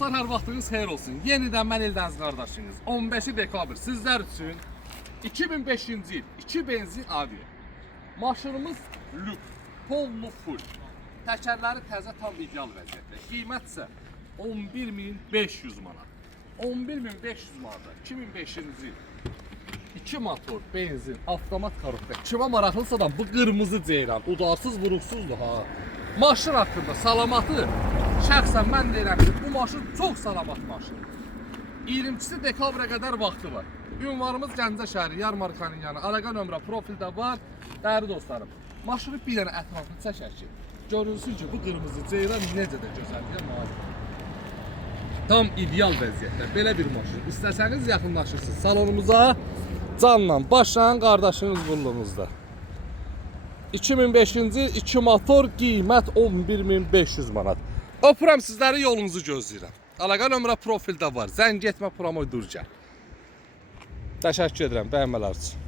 Dostlar, hər vaxtınız xeyir olsun. Yenidən mən Eldəniz qardaşınız. 15 dekabr sizlər üçün 2005-ci il 2 benzin Audi. Maşınımız lük, pollu full. Təkərləri təzə, tam ideal vəziyyətdə. Qiymət isə 11.500 manat. 11.500 manat 2005-ci il 2 motor, benzin, avtomat korobka. Kimə maraqlısa da bu qırmızı ceyran, udarsız, vuruqsuzdur ha. Maşın haqqında salamatı şəxsən mən deyirəm ki, bu maşın çox salamat maşın. 22 dekabra qədər vaxtı var. Ünvanımız Gəncə şəhəri, Yarmarkanın yanı, əlaqə nömrə profildə var. Dəyərli dostlarım, maşını bir dənə ətrafını çəkək ki, görünsün ki, bu qırmızı ceyran necə də gözəlliyə malikdir. Tam ideal vəziyyətdə belə bir maşın. İstəsəniz yaxınlaşırsınız salonumuza, canla başlayın qardaşınız qulluğunuzda. 2005-ci il 2 motor, qiymət 11.500 manat. Öpürəm sizləri, yolunuzu gözləyirəm. Əlaqə nömrə profildə var. Zəng etmə, promoy dur gəl. Təşəkkür edirəm, bəyənmələr üçün.